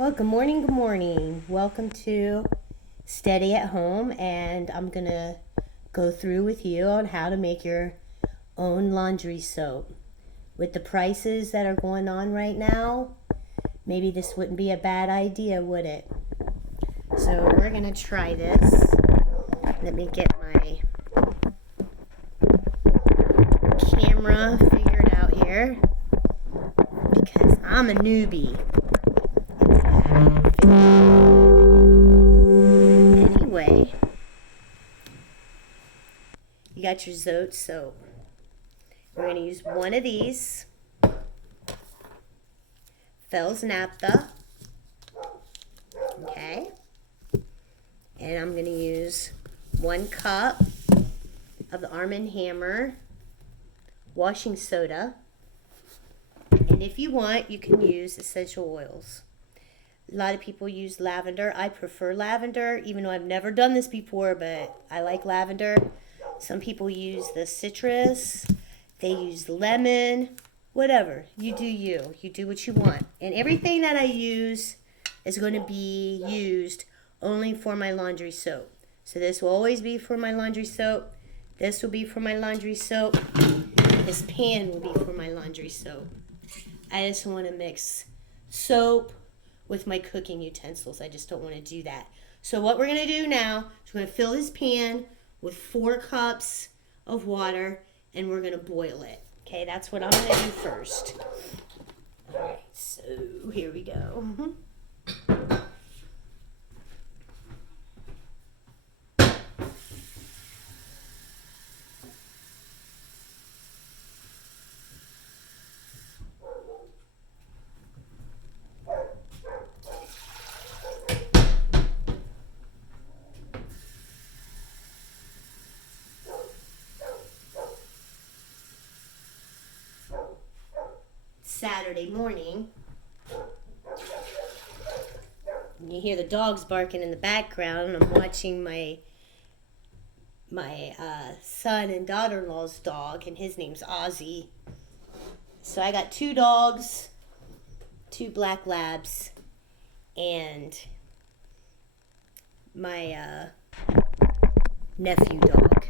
Well, good morning, good morning. Welcome to Steady at Home, and I'm going to go through with you on how to make your own laundry soap. With the prices that are going on right now, maybe this wouldn't be a bad idea, would it? So we're going to try this. Let me get my camera figured out here because I'm a newbie. Anyway, you got your Zoat soap. We're going to use one of these. Fells naphtha. Okay. And I'm going to use 1 cup of the Arm & Hammer washing soda. And if you want, you can use essential oils. A lot of people use lavender. I prefer lavender, even though I've never done this before, but I like lavender. Some people use the citrus. They use lemon. Whatever. You do you. You do what you want. And everything that I use is going to be used only for my laundry soap. So this will always be for my laundry soap. This will be for my laundry soap. This pan will be for my laundry soap. I just want to mix soap with my cooking utensils. I just don't want to do that. So what we're going to do now is we're going to fill this pan with 4 cups of water and we're going to boil it. Okay, that's what I'm going to do first. All right, so here we go. Saturday morning. You hear the dogs barking in the background. I'm watching my son and daughter-in-law's dog, and his name's Ozzy. So I got 2 dogs, 2 black labs, and my nephew dog.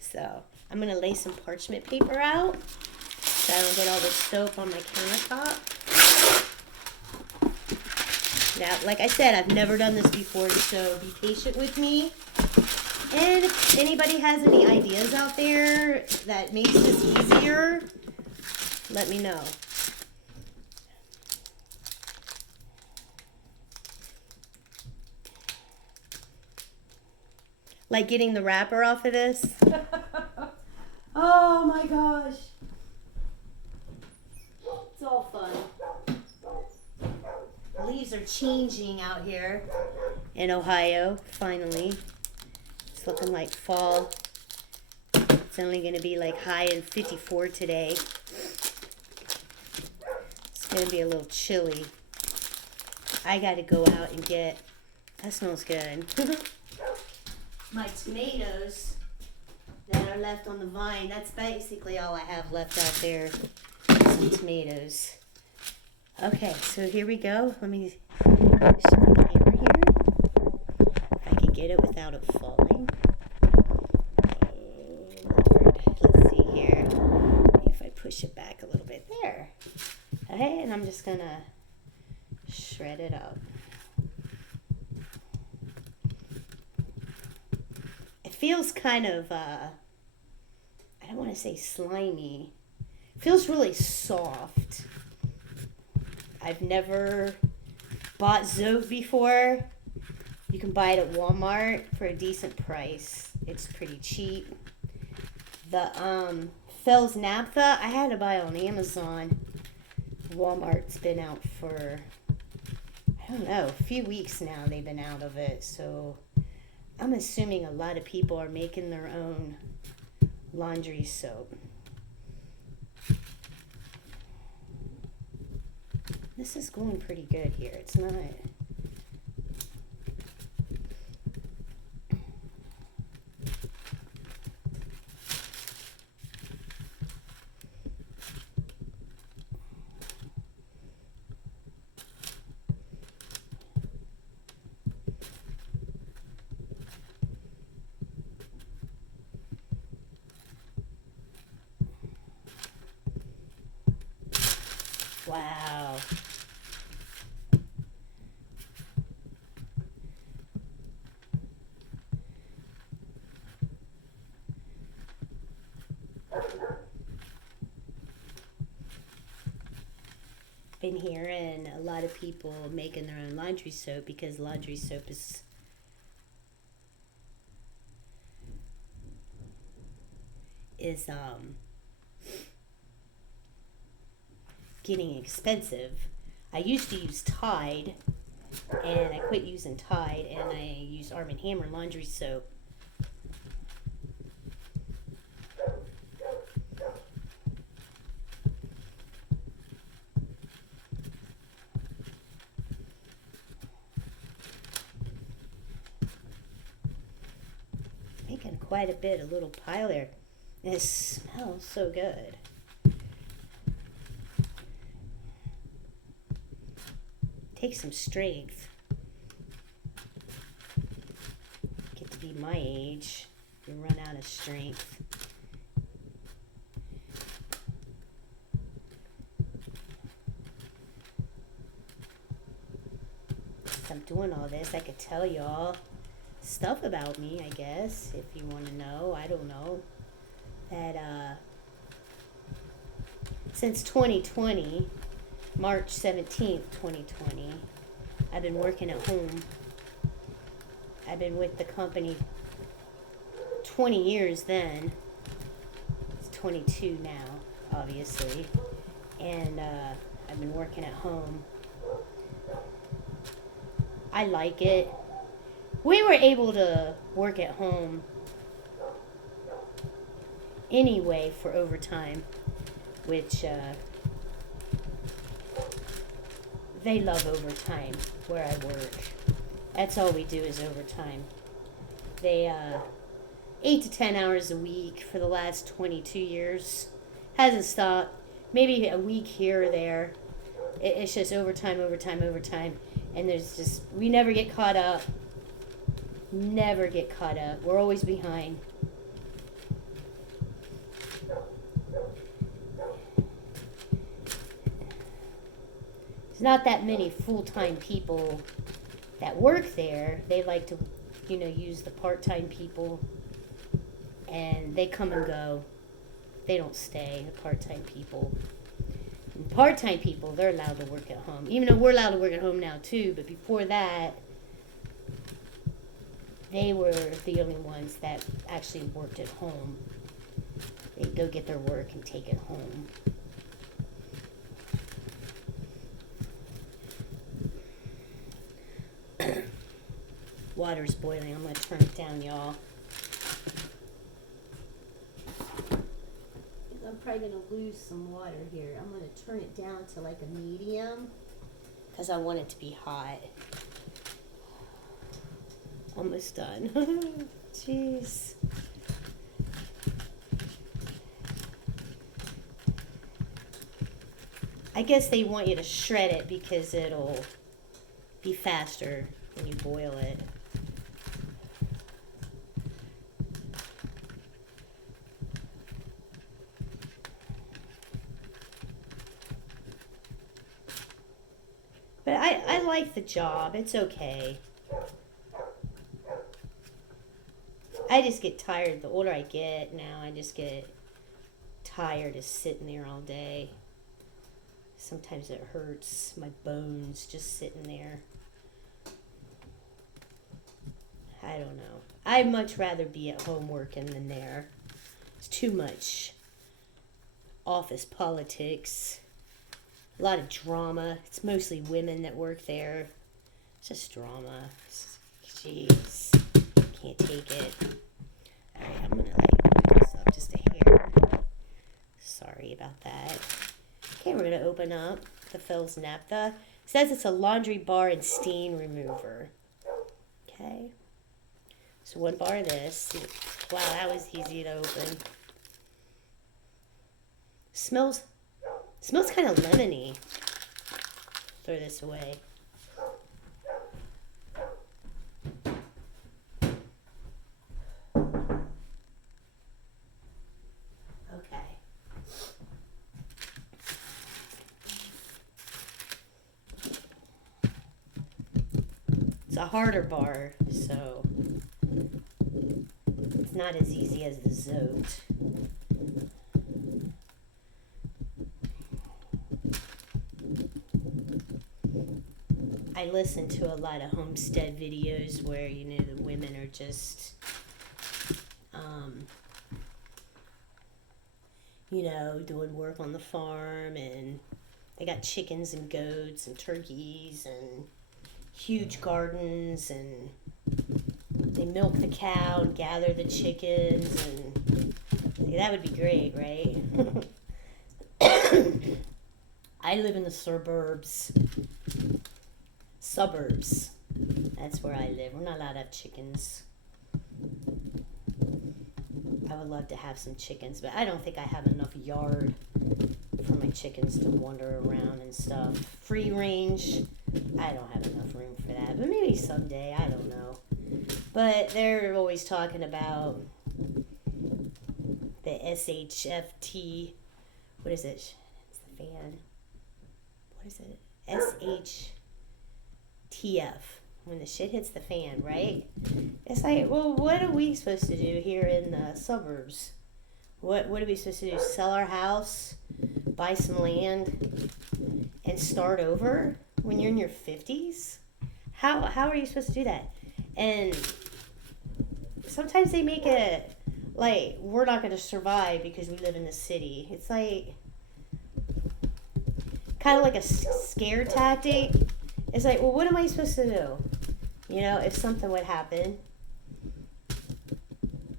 So I'm going to lay some parchment paper out so I don't get all the soap on my countertop. Now, like I said, I've never done this before, so be patient with me. And if anybody has any ideas out there that makes this easier, let me know. Like getting the wrapper off of this. Oh my gosh. It's all fun. Leaves are changing out here in Ohio, finally. It's looking like fall. It's only going to be like high in 54 today. It's going to be a little chilly. I got to go out and get, that smells good. My tomatoes that are left on the vine. That's basically all I have left out there. Some tomatoes. Okay, so here we go. Let me show the camera here. If I can get it without it falling. And let's see here. Maybe if I push it back a little bit. There. Okay, and I'm just going to shred it up. It feels kind of, I don't want to say slimy. It feels really soft. I've never bought Zoat before. You can buy it at Walmart for a decent price. It's pretty cheap. The Fells naphtha, I had to buy on Amazon. Walmart's been out for, I don't know, a few weeks now they've been out of it. So I'm assuming a lot of people are making their own laundry soap. This is going pretty good here. It's not. Wow. Been hearing a lot of people making their own laundry soap because laundry soap is getting expensive. I used to use Tide, and I quit using Tide, and I use Arm & Hammer laundry soap. Making quite a bit, a little pile there. And it smells so good. Takes some strength. Get to be my age, you run out of strength. As I'm doing all this, I could tell y'all stuff about me, I guess, if you want to know. I don't know. That since 2020, March 17th, 2020, I've been working at home. I've been with the company 20 years then. It's 22 now, obviously. And I've been working at home. I like it. We were able to work at home anyway for overtime, which they love overtime where I work. That's all we do is overtime. They 8 to 10 hours a week for the last 22 years. Hasn't stopped. Maybe a week here or there. It's just overtime, overtime, overtime. And there's just, we never get caught up. Never get caught up. We're always behind. There's not that many full-time people that work there. They like to, use the part-time people, and they come and go. They don't stay, the part-time people. And part-time people, they're allowed to work at home. Even though we're allowed to work at home now too, but before that, they were the only ones that actually worked at home. They'd go get their work and take it home. Water's boiling. I'm going to turn it down, y'all. I'm probably going to lose some water here. I'm going to turn it down to like a medium because I want it to be hot. Almost done. Jeez. I guess they want you to shred it because it'll be faster when you boil it. But I like the job. It's okay. I just get tired. The older I get now, I just get tired of sitting there all day. Sometimes it hurts my bones just sitting there. I don't know. I'd much rather be at home working than there. It's too much office politics. A lot of drama. It's mostly women that work there. It's just drama. Jeez. Can't take it. Alright, I'm gonna move this up just a hair. Sorry about that. Okay, we're gonna open up the Phil's Naphtha. It says it's a laundry bar and stain remover. Okay. So one bar of this. Wow, that was easy to open. Smells kind of lemony. Throw this away. Okay. It's a harder bar, so it's not as easy as the Zoat. I listen to a lot of homestead videos where, you know, the women are just, you know, doing work on the farm, and they got chickens and goats and turkeys and huge gardens, and they milk the cow and gather the chickens, and that would be great, right? I live in the suburbs. That's where I live. We're not allowed to have chickens. I would love to have some chickens, but I don't think I have enough yard for my chickens to wander around and stuff. Free range, I don't have enough room for that, but maybe someday, I don't know. But they're always talking about the SHFT, what is it? It's the fan. What is it? SHTF. When the shit hits the fan, right? It's like, well, what are we supposed to do here in the suburbs? What are we supposed to do? Sell our house, buy some land, and start over when you're in your 50s? How are you supposed to do that? And sometimes they make it like we're not going to survive because we live in the city. It's like kind of like a scare tactic. It's like, well, what am I supposed to do? You know, if something would happen.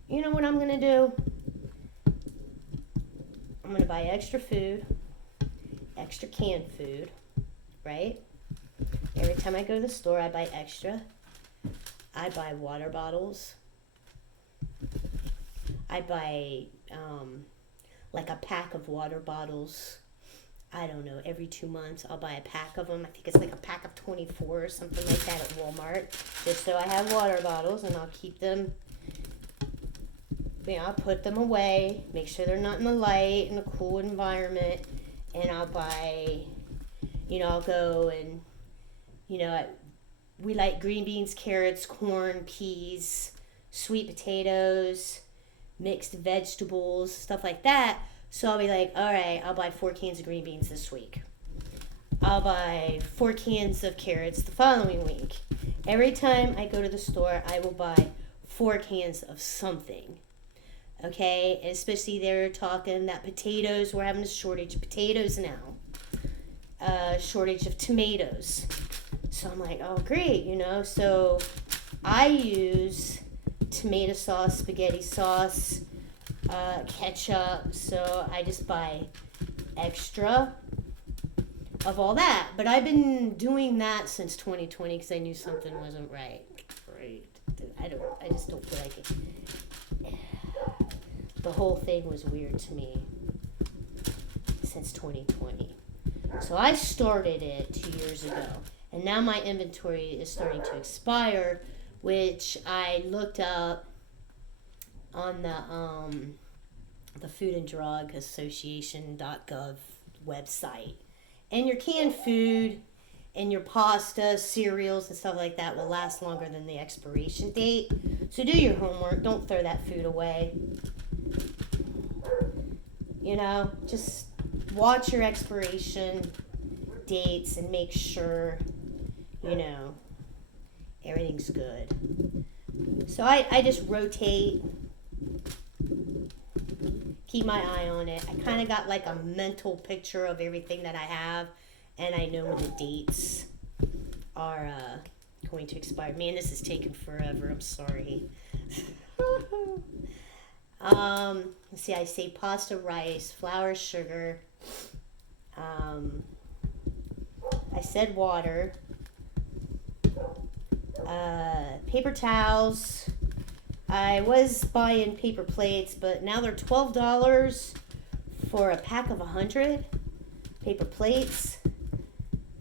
You know what I'm going to do? I'm going to buy extra food, extra canned food, right? Every time I go to the store, I buy extra. I buy water bottles. I buy like a pack of water bottles. I don't know, every 2 months I'll buy a pack of them. I think it's like a pack of 24 or something like that at Walmart. Just so I have water bottles, and I'll keep them, you know, I'll put them away, make sure they're not in the light, in a cool environment. And I'll buy, you know, I'll go and, you know, we like green beans, carrots, corn, peas, sweet potatoes, mixed vegetables, stuff like that. So I'll be like, all right, I'll buy 4 cans of green beans this week. I'll buy 4 cans of carrots the following week. Every time I go to the store, I will buy 4 cans of something. Okay? Especially they're talking that potatoes, we're having a shortage of potatoes now. Shortage of tomatoes. So I'm like, oh, great, you know. So I use tomato sauce, spaghetti sauce, ketchup, so I just buy extra of all that. But I've been doing that since 2020 because I knew something wasn't right. I just don't feel like it. The whole thing was weird to me since 2020. So I started it 2 years ago, and now my inventory is starting to expire, which I looked up on the Food and Drug Association.gov website. And your canned food and your pasta, cereals, and stuff like that will last longer than the expiration date. So do your homework. Don't throw that food away. You know, just watch your expiration dates and make sure, you know, everything's good. So I just rotate, keep my eye on it. I kind of got like a mental picture of everything that I have, and I know when the dates are going to expire. Man, this is taking forever. I'm sorry. Let's see, I say pasta, rice, flour, sugar. I said water. Paper towels. I was buying paper plates, but now they're $12 for a pack of 100 paper plates.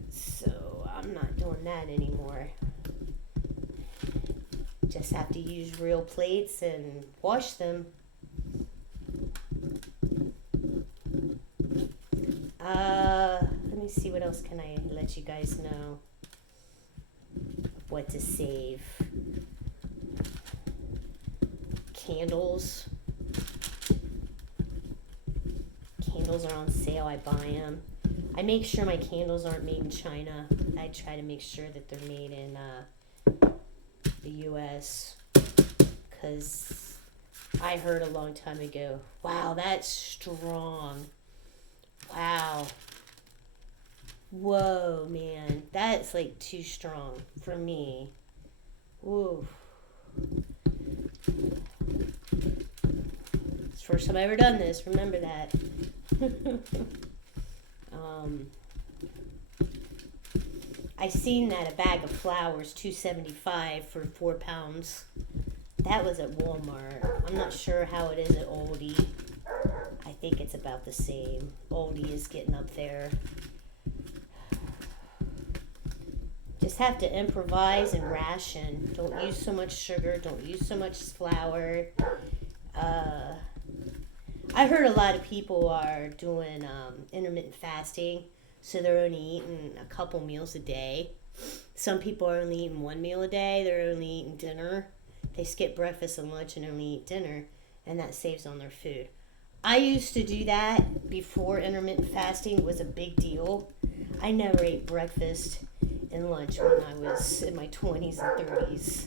So I'm not doing that anymore. Just have to use real plates and wash them. Let me see, what else can I let you guys know? what to save. Candles. Candles are on sale. I buy them. I make sure my candles aren't made in China. I try to make sure that they're made in the U.S. because I heard a long time ago, wow, that's strong. Wow. Whoa, man. That's like too strong for me. Woo. It's the first time I ever done this. Remember that. I seen that a bag of flour is $2.75 for 4 pounds. That was at Walmart. I'm not sure how it is at Aldi. I think it's about the same. Aldi is getting up there. Just have to improvise and ration. Don't use so much sugar. Don't use so much flour. I heard a lot of people are doing intermittent fasting, so they're only eating a couple meals a day. Some people are only eating 1 meal a day. They're only eating dinner. They skip breakfast and lunch and only eat dinner, and that saves on their food. I used to do that before intermittent fasting was a big deal. I never ate breakfast and lunch when I was in my 20s and 30s.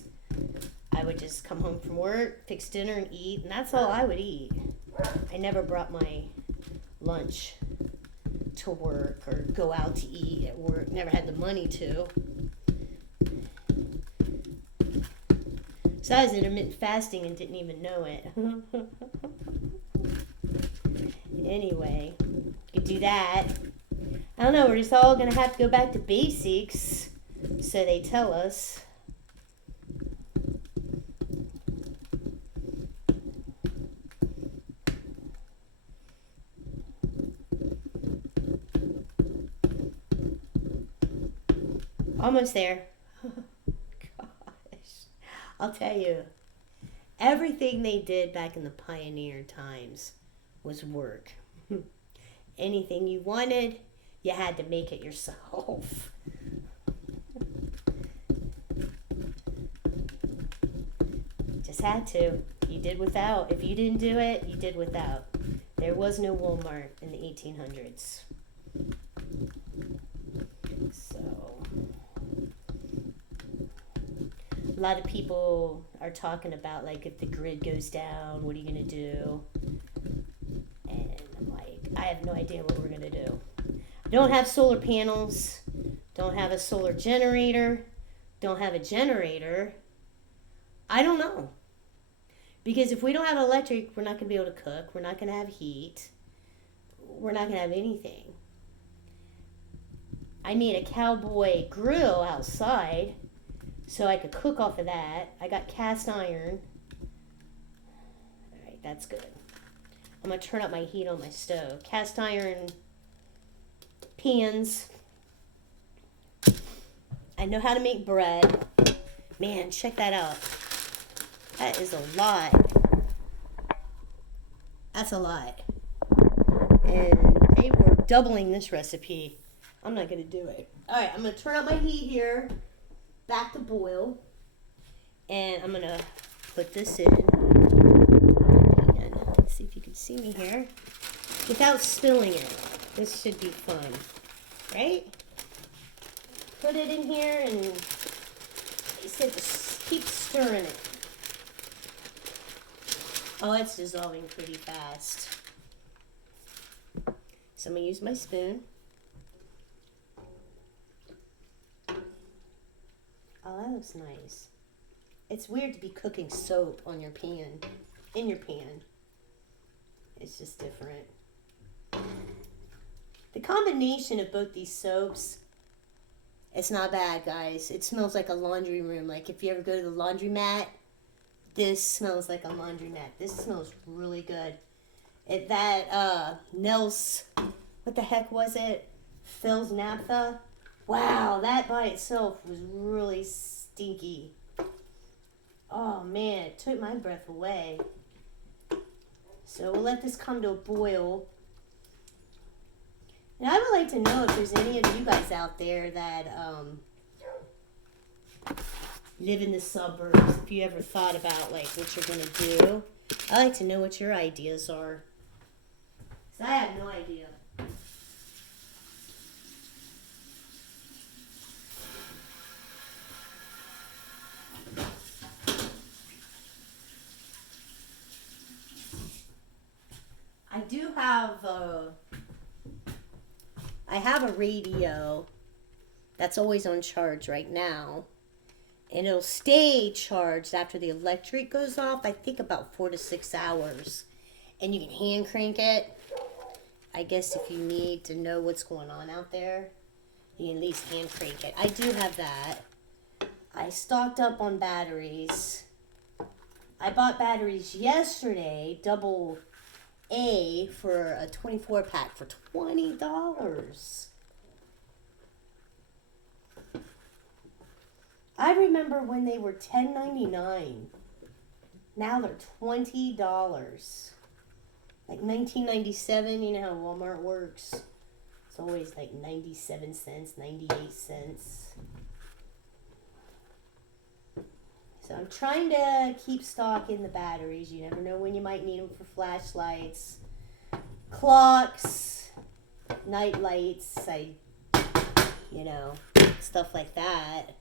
I would just come home from work, fix dinner, and eat, and that's all I would eat. I never brought my lunch to work or go out to eat at work. Never had the money to. So I was intermittent fasting and didn't even know it. Anyway, you could do that. I don't know, we're just all going to have to go back to basics. So they tell us. Almost there. Gosh. I'll tell you. Everything they did back in the pioneer times was work. Anything you wanted, you had to make it yourself. Just had to. You did without. If you didn't do it, you did without. There was no Walmart in the 1800s. So, a lot of people are talking about, like, if the grid goes down, what are you going to do? And I'm like, I have no idea what we're going to do. I don't have solar panels, don't have a solar generator, don't have a generator. I don't know. Because if we don't have electric, we're not going to be able to cook. We're not going to have heat. We're not going to have anything. I need a cowboy grill outside so I could cook off of that. I got cast iron. All right, that's good. I'm going to turn up my heat on my stove. Cast iron pans. I know how to make bread. Man, check that out. That is a lot. That's a lot. And they were doubling this recipe. I'm not going to do it. All right, I'm going to turn up my heat here. Back to boil. And I'm going to put this in. And let's see if you can see me here. Without spilling it. This should be fun. Right? Put it in here and they said to keep stirring it. Oh, it's dissolving pretty fast. So I'm going to use my spoon. Oh, that looks nice. It's weird to be cooking soap on your pan, in your pan. It's just different. The combination of both these soaps, it's not bad, guys. It smells like a laundry room. Like if you ever go to the laundromat, this smells like a laundromat. This smells really good. Nels, what the heck was it? Phil's naphtha. Wow, that by itself was really stinky. Oh man, it took my breath away. So we'll let this come to a boil. And I would like to know if there's any of you guys out there that live in the suburbs, if you ever thought about like what you're gonna do. I like to know what your ideas are. 'Cause I have no idea. I have a radio that's always on charge right now, and it'll stay charged after the electric goes off. I think about 4 to 6 hours, and you can hand crank it. I guess if you need to know what's going on out there, you can at least hand crank it. I do have that. I stocked up on batteries. I bought batteries yesterday, double A, for a 24 pack for $20. I remember when they were $10.99. Now they're $20. Like 1997, you know how Walmart works. It's always like 97 cents, 98 cents. So I'm trying to keep stock in the batteries. You never know when you might need them for flashlights, clocks, night lights, stuff like that.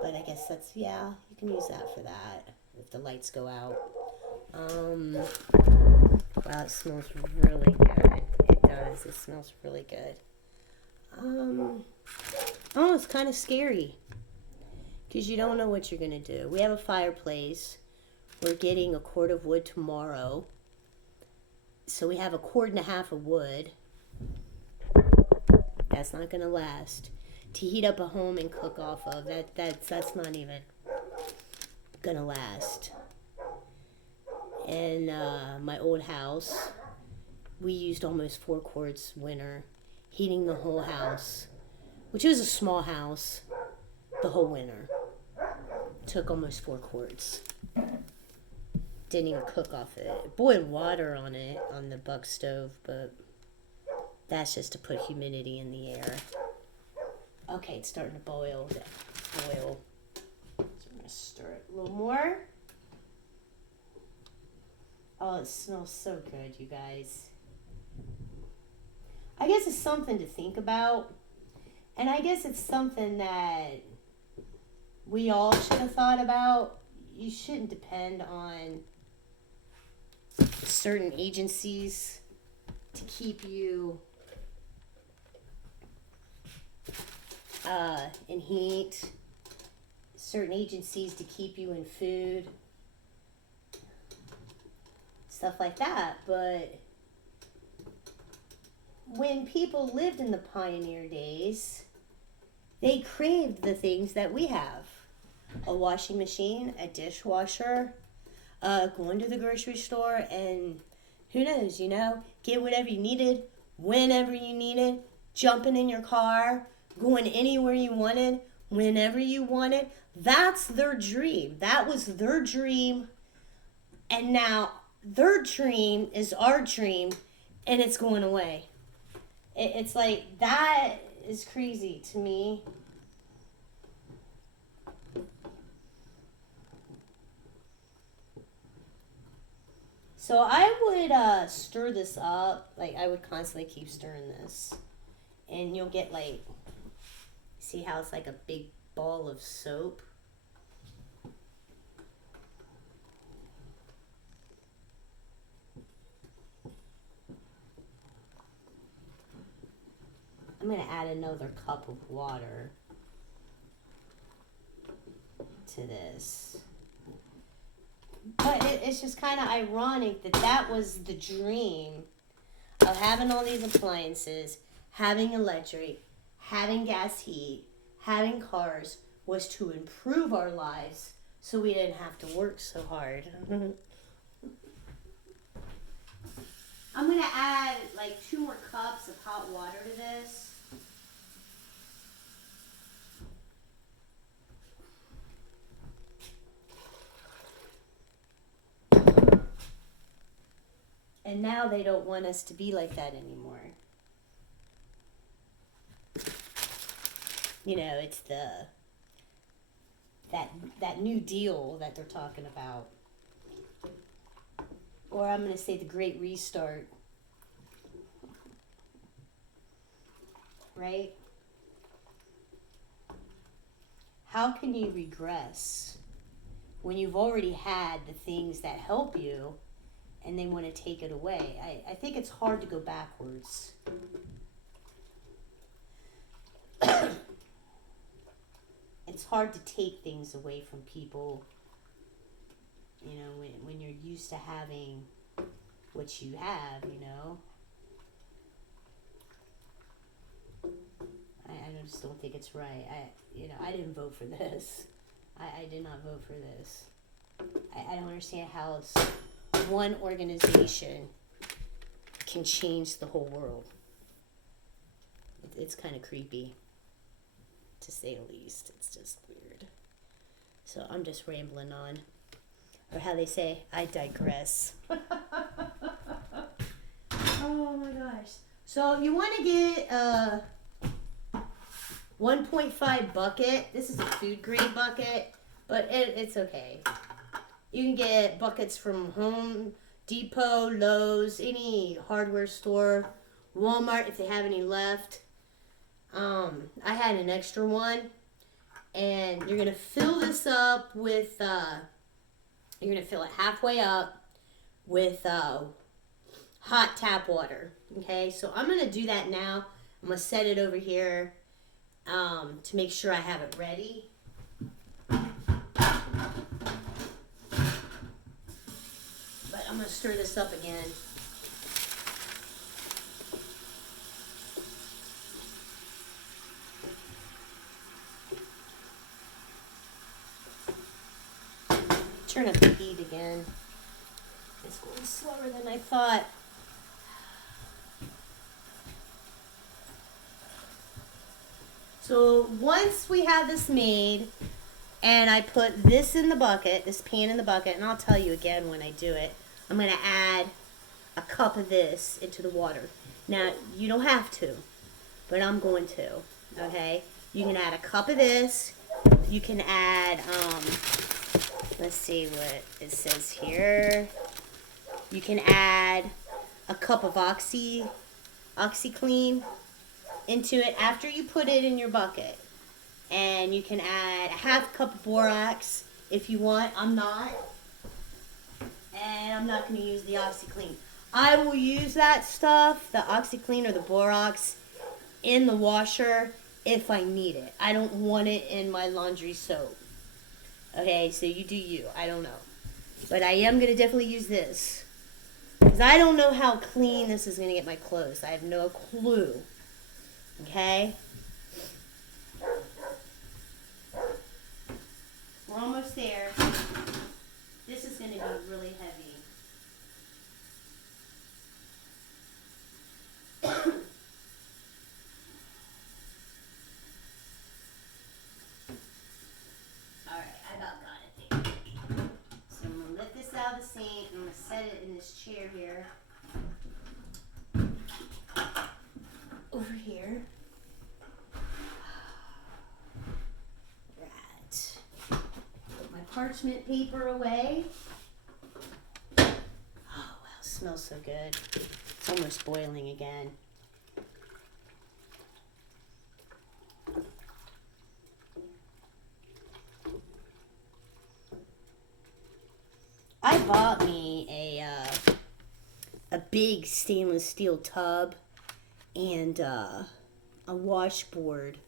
But I guess that's, yeah, you can use that for that if the lights go out. Wow, it smells really good. It does. It smells really good. Oh, it's kind of scary because you don't know what you're going to do. We have a fireplace. We're getting a cord of wood tomorrow. So we have a cord and a half of wood. That's not going to last. To heat up a home and cook off of, that's not even going to last. In my old house, we used almost 4 quarts winter, heating the whole house, which was a small house, the whole winter. Took almost 4 quarts. Didn't even cook off it. Boiled water on it, on the buck stove, but that's just to put humidity in the air. Okay, it's starting to boil. So I'm going to stir it a little more. Oh, it smells so good, you guys. I guess it's something to think about. And I guess it's something that we all should have thought about. You shouldn't depend on certain agencies to keep you in heat. Certain agencies to keep you in food. Stuff like that. But when people lived in the pioneer days, they craved the things that we have. A washing machine, a dishwasher, going to the grocery store, and who knows, get whatever you needed, whenever you needed, jumping in your car, going anywhere you wanted, whenever you wanted. That's their dream. That was their dream. And now their dream is our dream, and it's going away. It's like, that is crazy to me. So I would stir this up. Like, I would constantly keep stirring this. And you'll get, like, see how it's like a big ball of soap? I'm going to add another cup of water to this. But it's just kind of ironic that was the dream of having all these appliances, having electric, having gas heat, having cars, was to improve our lives so we didn't have to work so hard. I'm going to add like 2 more cups of hot water to this. And now they don't want us to be like that anymore. It's the that New Deal that they're talking about. Or I'm going to say the Great Restart. Right? How can you regress when you've already had the things that help you and they want to take it away? I think it's hard to go backwards. It's hard to take things away from people, you know, when you're used to having what you have, you know. I just don't think it's right. I didn't vote for this. I did not vote for this. I don't understand how one organization can change the whole world. It's kind of creepy, to say the least. It's just weird. So I'm just rambling on. Or how they say, I digress. Oh my gosh. So you want to get a 1.5 bucket. This is a food grade bucket, but it's okay. You can get buckets from Home Depot, Lowe's, any hardware store, Walmart if they have any left. I had an extra one, and you're gonna fill this up with you're gonna fill it halfway up with hot tap water. Okay, so I'm gonna do that now. I'm gonna set it over here to make sure I have it ready. But I'm gonna stir this up again. Turn up the heat again. It's going slower than I thought. So once we have this made, and I put this in the bucket, this pan in the bucket, and I'll tell you again when I do it, I'm going to add a cup of this into the water. Now, you don't have to, but I'm going to, okay? You can add a cup of this. You can add, let's see what it says here. You can add a cup of OxiClean into it after you put it in your bucket. And you can add a half cup of borax if you want. I'm not. And I'm not going to use the OxiClean. I will use that stuff, the OxiClean or the borax, in the washer if I need it. I don't want it in my laundry soap. Okay, so you do you. I don't know. But I am going to definitely use this. Because I don't know how clean this is going to get my clothes. I have no clue. Okay? We're almost there. This is going to be really heavy. Alright, I about got it there. So I'm going to lift this out of the sink. I'm going to set it in this chair here. Over here. Right. Put my parchment paper away. Oh wow, smells so good. It's almost boiling again. I bought me a big stainless steel tub and a washboard.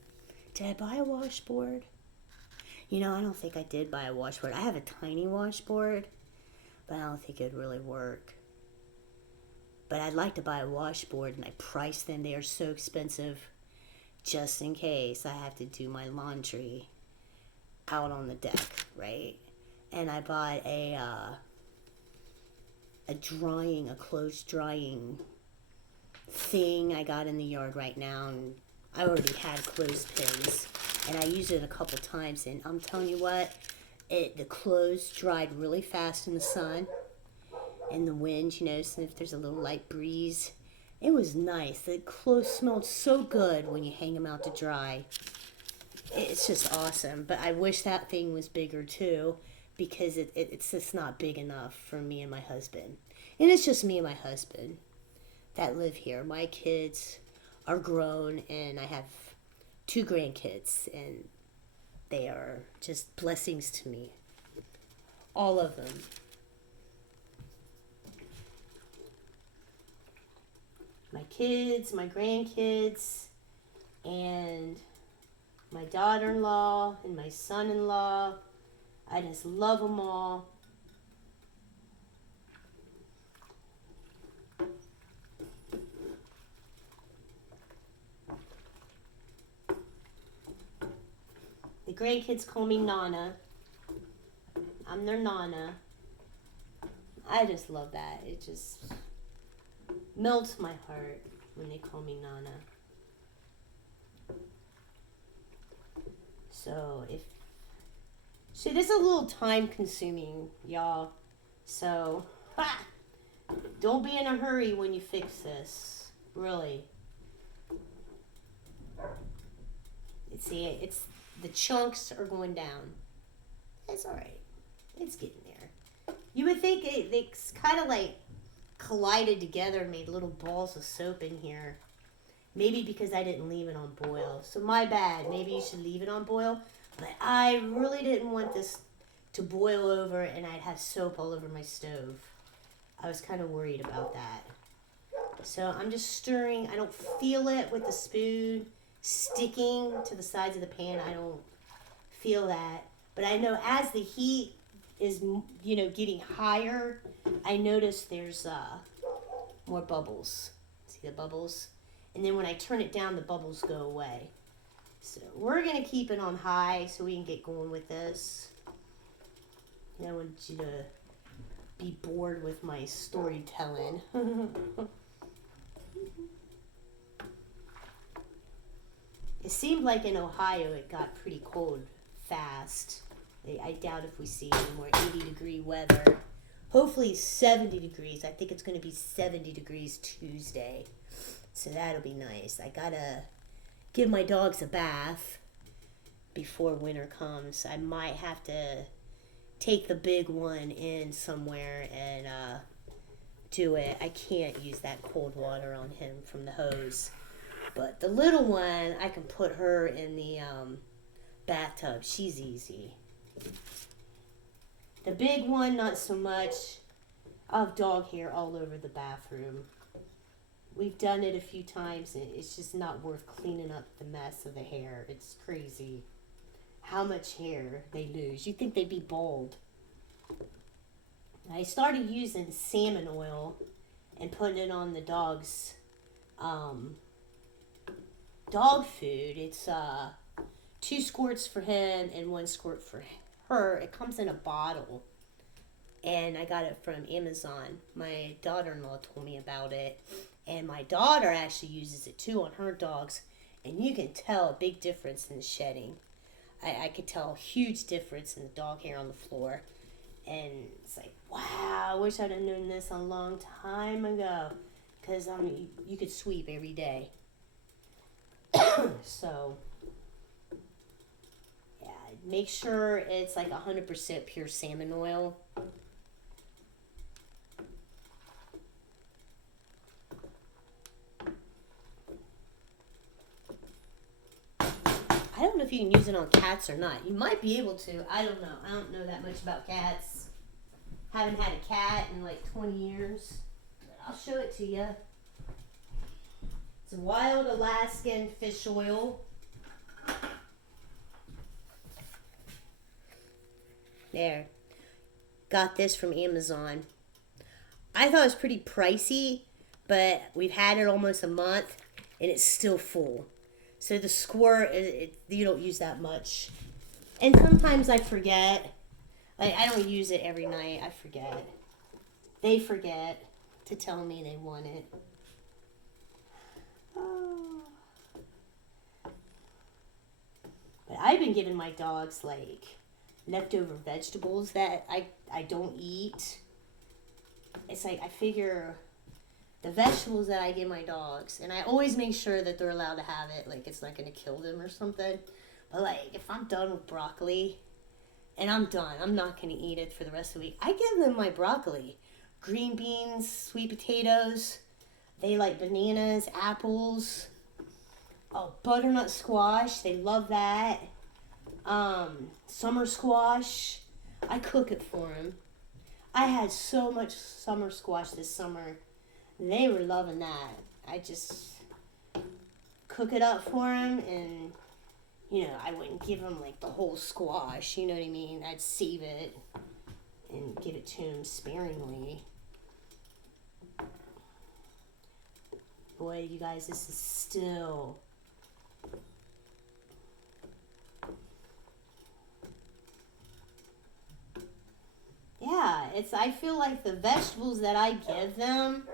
Did I buy a washboard? You know, I don't think I did buy a washboard. I have a tiny washboard, but I don't think it'd really work. But I'd like to buy a washboard, and I priced them. They are so expensive, just in case I have to do my laundry out on the deck, right? And I bought a clothes drying thing I got in the yard right now, and I already had clothespins, and I used it a couple times, and I'm telling you what, the clothes dried really fast in the sun and the wind, you know, so if there's a little light breeze, it was nice. The clothes smelled so good when you hang them out to dry. It's just awesome. But I wish that thing was bigger too, because it's just not big enough for me and my husband. And it's just me and my husband that live here. My kids are grown, and I have 2 grandkids, and they are just blessings to me. All of them. My kids, my grandkids, and my daughter-in-law and my son-in-law. I just love them all. The grandkids call me Nana. I'm their Nana. I just love that. It just melts my heart when they call me Nana. So this is a little time consuming, y'all. So don't be in a hurry when you fix this. Really. It's the chunks are going down. It's alright. It's getting there. You would think they kind of like collided together and made little balls of soap in here. Maybe because I didn't leave it on boil. So my bad. Maybe you should leave it on boil. But I really didn't want this to boil over and I'd have soap all over my stove. I was kind of worried about that. So I'm just stirring. I don't feel it with the spoon sticking to the sides of the pan. I don't feel that. But I know as the heat is, getting higher, I notice there's more bubbles. See the bubbles? And then when I turn it down, the bubbles go away. So we're going to keep it on high so we can get going with this. I don't want you to be bored with my storytelling. It seemed like in Ohio it got pretty cold fast. I doubt if we see any more 80-degree weather. Hopefully 70 degrees. I think it's going to be 70 degrees Tuesday. So that'll be nice. I gotta give my dogs a bath before winter comes. I might have to take the big one in somewhere and do it. I can't use that cold water on him from the hose. But the little one, I can put her in the bathtub. She's easy. The big one, not so much. I'll have dog hair all over the bathroom. We've done it a few times, and it's just not worth cleaning up the mess of the hair. It's crazy how much hair they lose. You'd think they'd be bald. I started using salmon oil and putting it on the dog's dog food. It's 2 squirts for him and 1 squirt for her. It comes in a bottle, and I got it from Amazon. My daughter-in-law told me about it, and my daughter actually uses it too on her dogs, and you can tell a big difference in the shedding. I could tell a huge difference in the dog hair on the floor, and it's like, wow, I wish I'd have known this a long time ago, because you could sweep every day. So yeah, make sure it's like 100% pure salmon oil. I don't know if you can use it on cats or not. You might be able to. I don't know. I don't know that much about cats. Haven't had a cat in like 20 years. But I'll show it to you. It's wild Alaskan fish oil. There. Got this from Amazon. I thought it was pretty pricey, but we've had it almost a month, and it's still full. So the squirt, you don't use that much. And sometimes I forget. Like, I don't use it every night. I forget. They forget to tell me they want it. Oh. But I've been giving my dogs, like, leftover vegetables that I don't eat. It's like, I figure the vegetables that I give my dogs, and I always make sure that they're allowed to have it, like it's not going to kill them or something. But like, if I'm done with broccoli, and I'm done, I'm not gonna eat it for the rest of the week. I give them my broccoli, green beans, sweet potatoes. They like bananas, apples. Oh, butternut squash. They love that. Summer squash. I cook it for them. I had so much summer squash this summer. They were loving that. I just cook it up for them, and I wouldn't give them like the whole squash. You know what I mean? I'd save it and give it to them sparingly. Boy, you guys, this is still. Yeah, I feel like the vegetables that I give them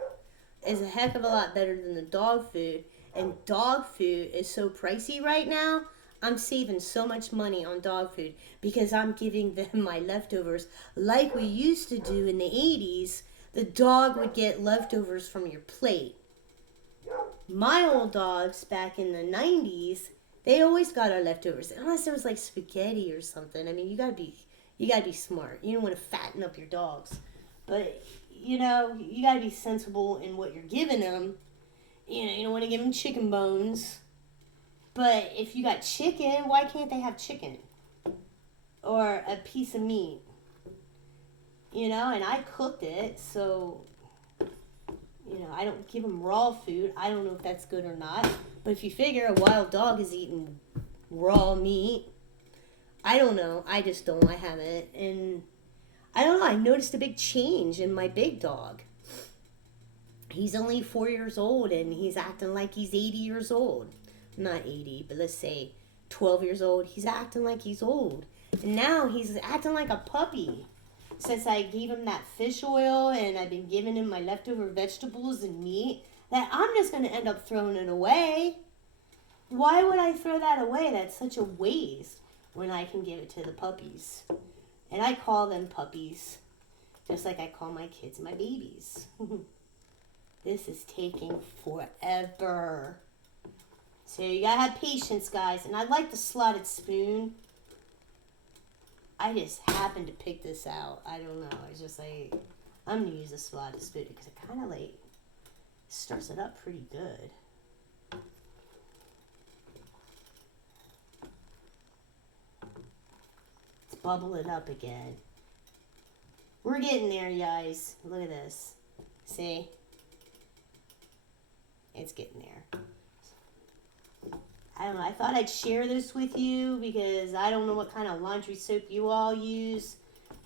is a heck of a lot better than the dog food. And dog food is so pricey right now. I'm saving so much money on dog food because I'm giving them my leftovers like we used to do in the 80s. The dog would get leftovers from your plate. My old dogs back in the 90s, they always got our leftovers. Unless there was like spaghetti or something. I mean, you gotta be smart. You don't want to fatten up your dogs. But, you gotta be sensible in what you're giving them. You don't want to give them chicken bones. But if you got chicken, why can't they have chicken? Or a piece of meat? And I cooked it, so, I don't give them raw food. I don't know if that's good or not. But if you figure a wild dog is eating raw meat, I don't know. I just don't. I haven't. And I don't know. I noticed a big change in my big dog. He's only 4 years old, and he's acting like he's 80 years old. Not 80, but let's say 12 years old. He's acting like he's old. And now he's acting like a puppy. Since I gave him that fish oil and I've been giving him my leftover vegetables and meat, that I'm just going to end up throwing it away. Why would I throw that away? That's such a waste when I can give it to the puppies. And I call them puppies, just like I call my kids my babies. This is taking forever. So you gotta have patience, guys. And I like the slotted spoon. I just happened to pick this out. I don't know. It's just like, I'm gonna use a slotted spoon because it kind of like stirs it up pretty good. It's bubbling up again. We're getting there, guys. Look at this. See? It's getting there. I don't know. I thought I'd share this with you because I don't know what kind of laundry soap you all use.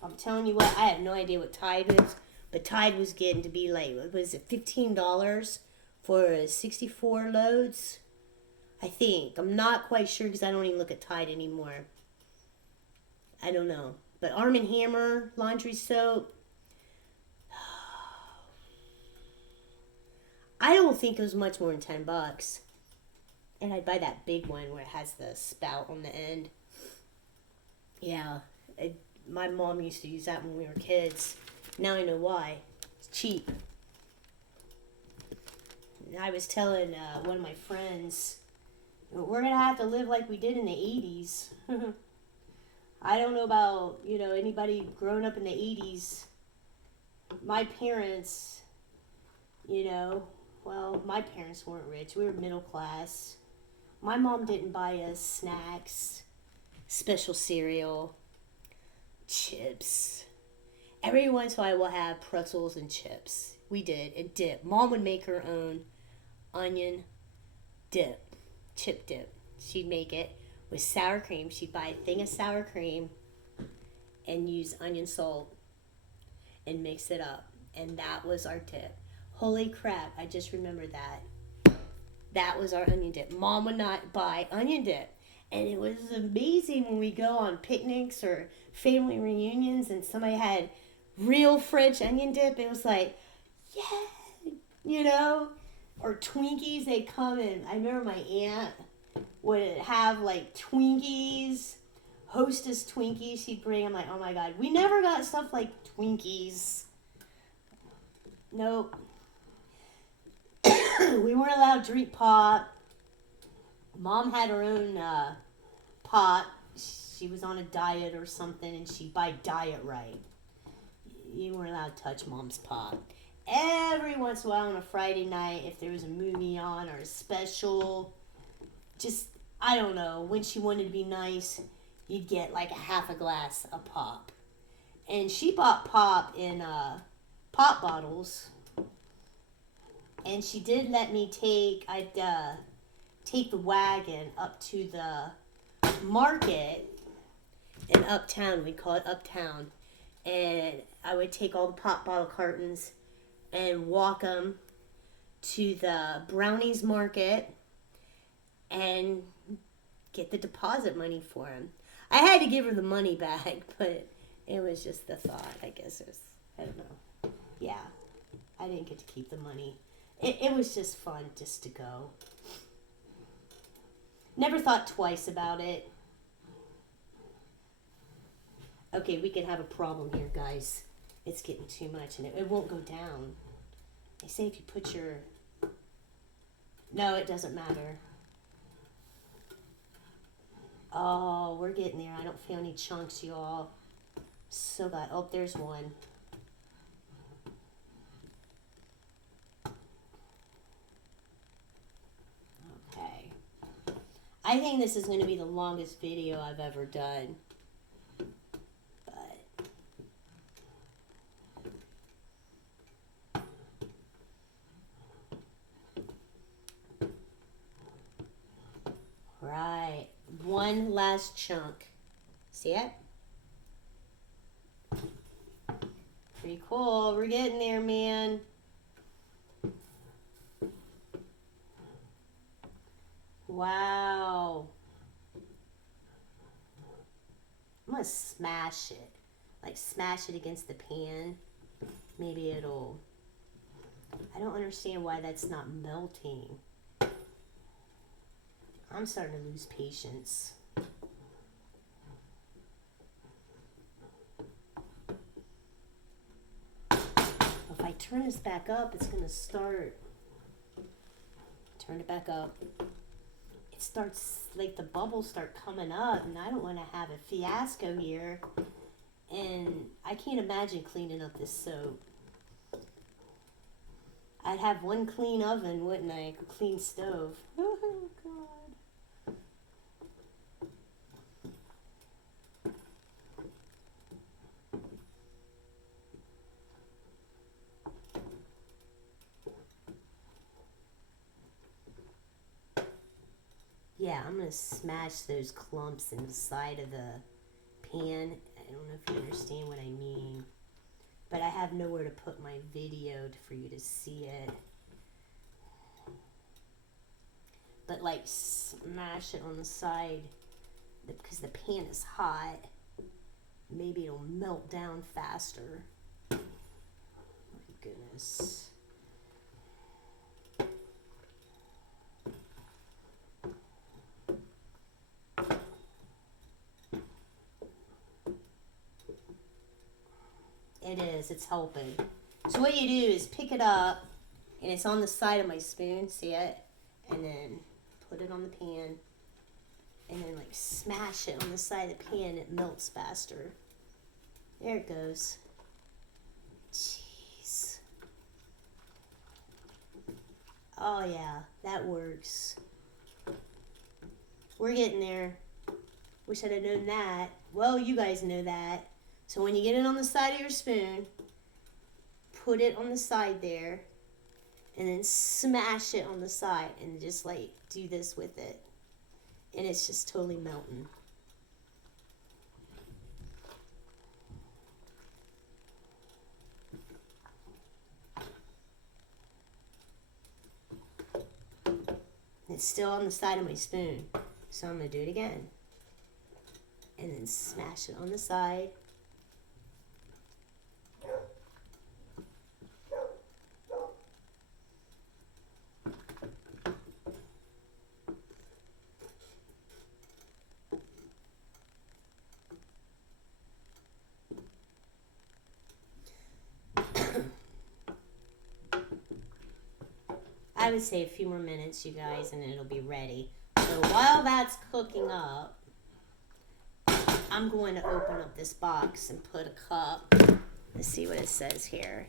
I'm telling you what, I have no idea what Tide is. But Tide was getting to be like, what was it, $15 for 64 loads? I think. I'm not quite sure because I don't even look at Tide anymore. I don't know. But Arm & Hammer laundry soap, I don't think it was much more than $10. And I'd buy that big one where it has the spout on the end. Yeah, my mom used to use that when we were kids. Now I know why. It's cheap. And I was telling one of my friends, we're going to have to live like we did in the 80s. I don't know about, anybody growing up in the 80s. My parents, well, my parents weren't rich. We were middle class. My mom didn't buy us snacks, special cereal, chips. Every once in a while we'll have pretzels and chips. We did, and dip. Mom would make her own onion dip, chip dip. She'd make it with sour cream. She'd buy a thing of sour cream and use onion salt and mix it up. And that was our dip. Holy crap, I just remembered that. That was our onion dip. Mom would not buy onion dip. And it was amazing when we go on picnics or family reunions and somebody had real French onion dip. It was like, yeah, or Twinkies. They'd come in. I remember my aunt would have like Twinkies, Hostess Twinkies. She'd bring. I'm like, oh my God. We never got stuff like Twinkies. Nope. We weren't allowed to drink pop. Mom had her own pop. She was on a diet or something, and she, by diet right, you weren't allowed to touch Mom's pop. Every once in a while on a Friday night, if there was a movie on or a special, just, I don't know, when she wanted to be nice, you'd get like a half a glass of pop. And she bought pop in pop bottles. And she did let me take the wagon up to the market in Uptown. We call it Uptown. And I would take all the pop bottle cartons and walk them to the brownies market and get the deposit money for them. I had to give her the money back, but it was just the thought. I guess it was, I don't know. Yeah, I didn't get to keep the money. It was just fun just to go. Never thought twice about it. Okay, we could have a problem here, guys. It's getting too much, and it won't go down. They say if you put your... No, it doesn't matter. Oh, we're getting there. I don't feel any chunks, y'all. So glad. Oh, there's one. Okay. I think this is going to be the longest video I've ever done. Right. One last chunk. See it? Pretty cool. We're getting there, man. Wow. I'm going to smash it. Like smash it against the pan. Maybe it'll... I don't understand why that's not melting. I'm starting to lose patience. If I turn this back up, it's going to start. Turn it back up. It starts, like the bubbles start coming up, and I don't want to have a fiasco here. And I can't imagine cleaning up this soap. I'd have one clean oven, wouldn't I? A clean stove. Oh, God. Yeah, I'm going to smash those clumps in the side of the pan. I don't know if you understand what I mean. But I have nowhere to put my video for you to see it. But like smash it on the side because the pan is hot. Maybe it'll melt down faster. My goodness. It is. It's helping. So what you do is pick it up, and it's on the side of my spoon. See it? And then put it on the pan, and then like smash it on the side of the pan. It melts faster. There it goes. Jeez. Oh yeah, that works. We're getting there. Wish I'd have known that. Well, you guys know that. So when you get it on the side of your spoon, put it on the side there, and then smash it on the side, and just like do this with it. And it's just totally melting. It's still on the side of my spoon. So I'm going to do it again. And then smash it on the side. I would say a few more minutes, you guys, and it'll be ready. So while that's cooking up, I'm going to open up this box and put a cup. Let's see what it says here.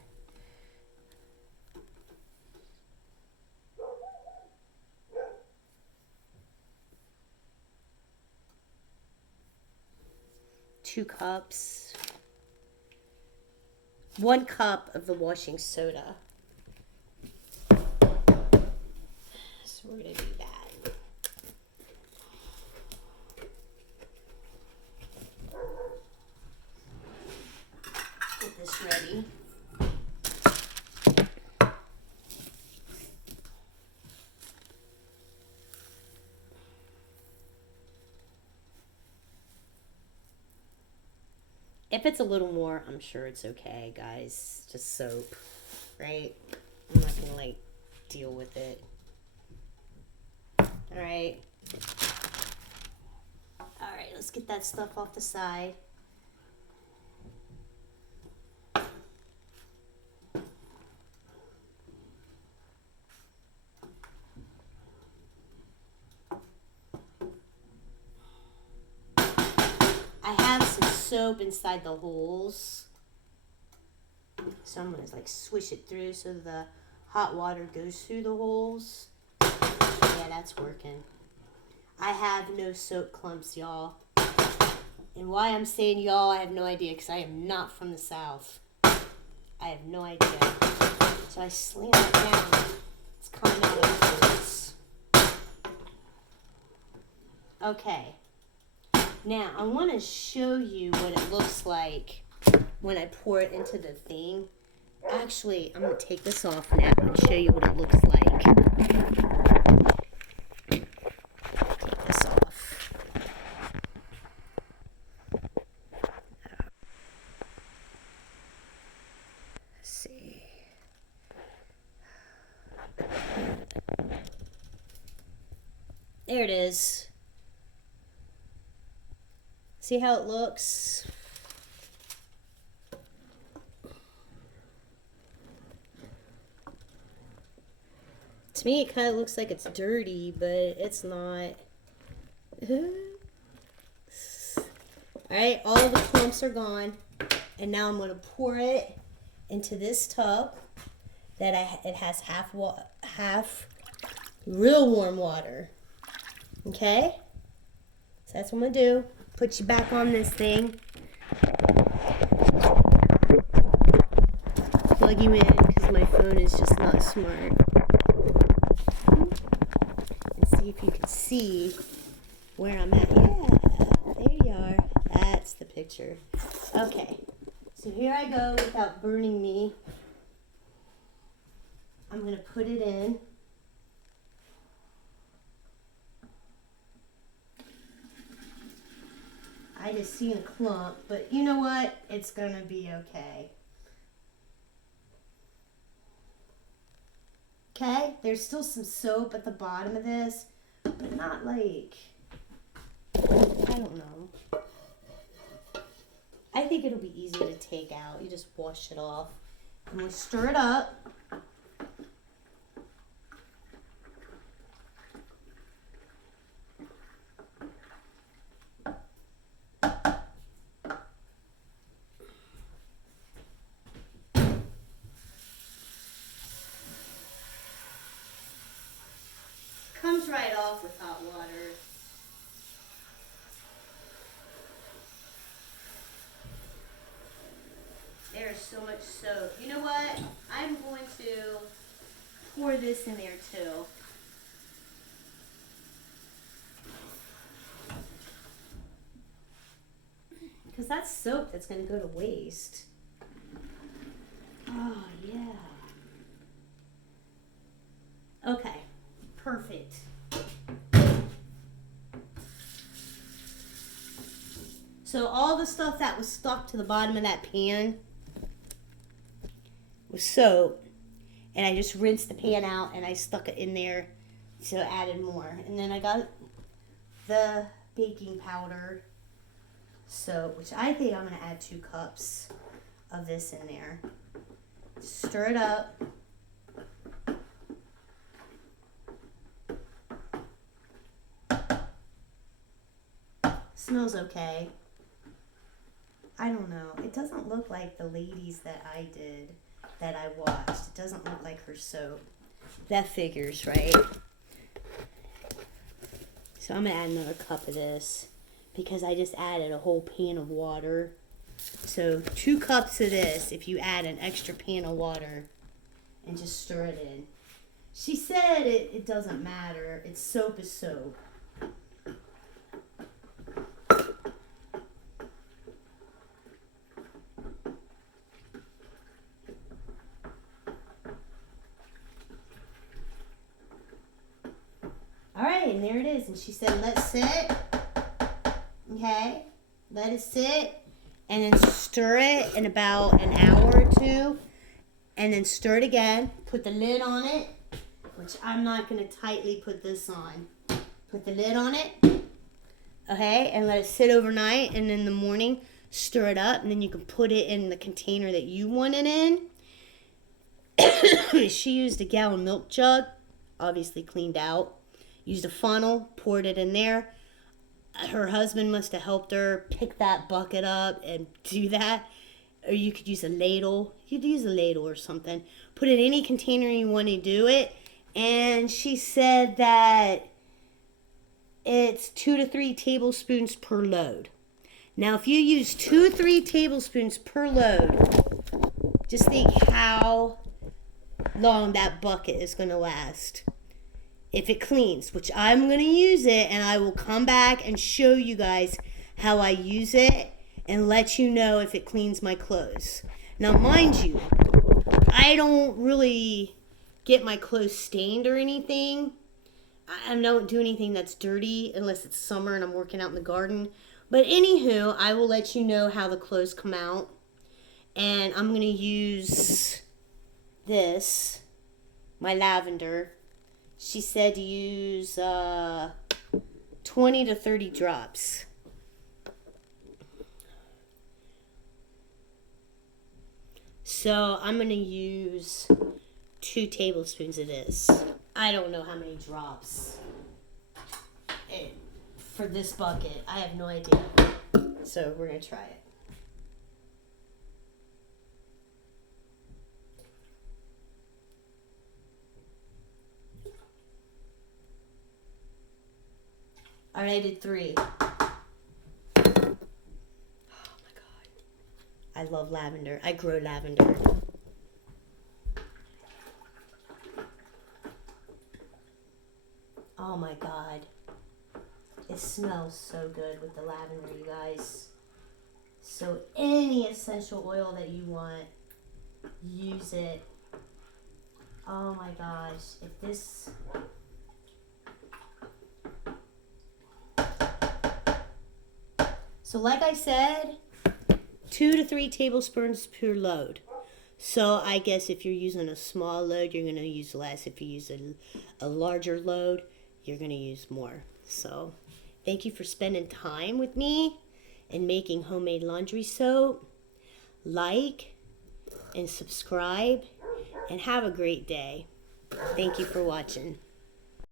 Two cups. 1 cup of the washing soda. So we're going to do that. Get this ready. If it's a little more, I'm sure it's okay, guys. Just soap, right? I'm not gonna like deal with it. All right. All right, let's get that stuff off the side. I have some soap inside the holes, so I'm gonna like swish it through so the hot water goes through the holes. Yeah, that's working. I have no soap clumps, y'all. And why I'm saying y'all, I have no idea, because I am not from the South. I have no idea. So I slam it down. It's coming out of the holes. Okay. Now, I want to show you what it looks like when I pour it into the thing. Actually, I'm going to take this off now and show you what it looks like. Take this off. Let's see. There it is. See how it looks? To me, it kind of looks like it's dirty, but it's not. Alright, all of the clumps are gone. And now I'm going to pour it into this tub that it has half real warm water. Okay? So that's what I'm going to do. Put you back on this thing. Plug you in because my phone is just not smart. And see if you can see where I'm at. Yeah, there you are. That's the picture. Okay, so here I go without burning me. I'm going to put it in. I just seen a clump, but you know what? It's gonna be okay. Okay, there's still some soap at the bottom of this, but not like, I don't know. I think it'll be easy to take out. You just wash it off. And we'll stir it up. Comes right off with hot water. There's so much soap. You know what? I'm going to pour this in there too. Because that's soap that's going to go to waste. Oh, yeah. Okay. Perfect. So all the stuff that was stuck to the bottom of that pan was soap, and I just rinsed the pan out and I stuck it in there, so added more. And then I got the baking powder soap, which I think I'm going to add 2 cups of this in there. Stir it up. Smells okay. I don't know. It doesn't look like the ladies that I did, that I watched. It doesn't look like her soap. That figures, right? So I'm going to add another cup of this because I just added a whole pan of water. So 2 cups of this if you add an extra pan of water and just stir it in. She said it doesn't matter. It's soap is soap. All right, and there it is. And she said, let sit. Okay, let it sit. And then stir it in about an hour or 2. And then stir it again. Put the lid on it, which I'm not going to tightly put this on. Put the lid on it. Okay, and let it sit overnight. And in the morning, stir it up. And then you can put it in the container that you want it in. She used a gallon milk jug, obviously cleaned out. Used a funnel, poured it in there. Her husband must have helped her pick that bucket up and do that. Or you could use a ladle. You could use a ladle or something. Put it in any container you want to do it. And she said that it's 2 to 3 tablespoons per load. Now, if you use 2 to 3 tablespoons per load, just think how long that bucket is going to last. If it cleans, which I'm going to use it, and I will come back and show you guys how I use it and let you know if it cleans my clothes. Now, mind you, I don't really get my clothes stained or anything. I don't do anything that's dirty unless it's summer and I'm working out in the garden. But anywho, I will let you know how the clothes come out. And I'm going to use this, my lavender. She said to use 20 to 30 drops. So I'm going to use 2 tablespoons of this. I don't know how many drops for this bucket. I have no idea. So we're going to try it. All right, I did 3. Oh my God. I love lavender. I grow lavender. Oh my God. It smells so good with the lavender, you guys. So any essential oil that you want, use it. Oh my gosh. If this... So like I said, 2 to 3 tablespoons per load. So I guess if you're using a small load, you're going to use less. If you use a larger load, you're going to use more. So thank you for spending time with me and making homemade laundry soap. Like and subscribe and have a great day. Thank you for watching.